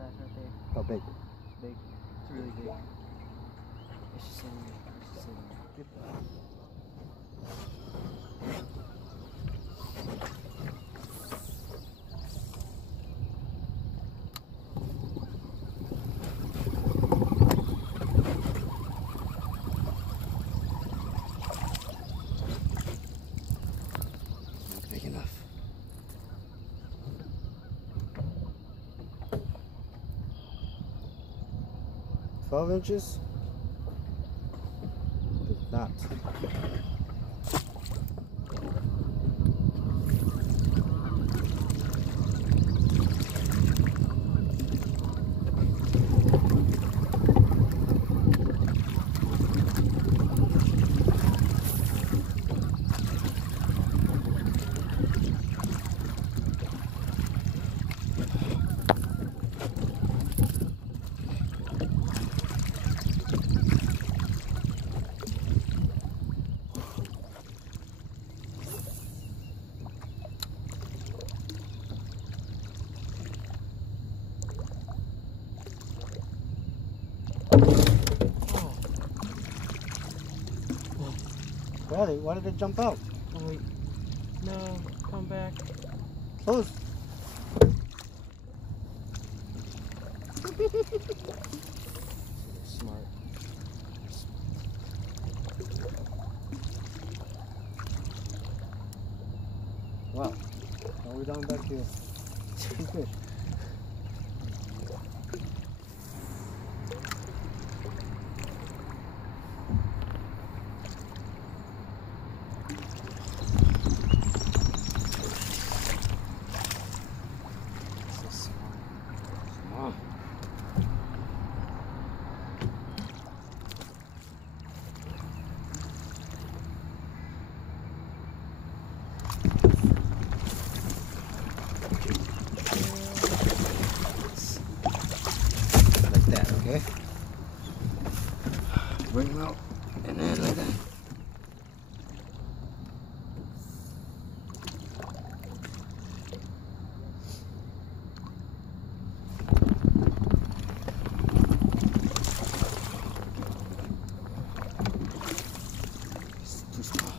that right there. How big? Big. It's really big. It's just sitting there. It's just sitting there. Get that. Not big enough. 12 inches? Did not. Daddy, why did it jump out? Oh wait. No, come back. Close. Smart. Wow. Now we're down back here. Two fish. Like that, okay? Bring them out and then like that. It's too small.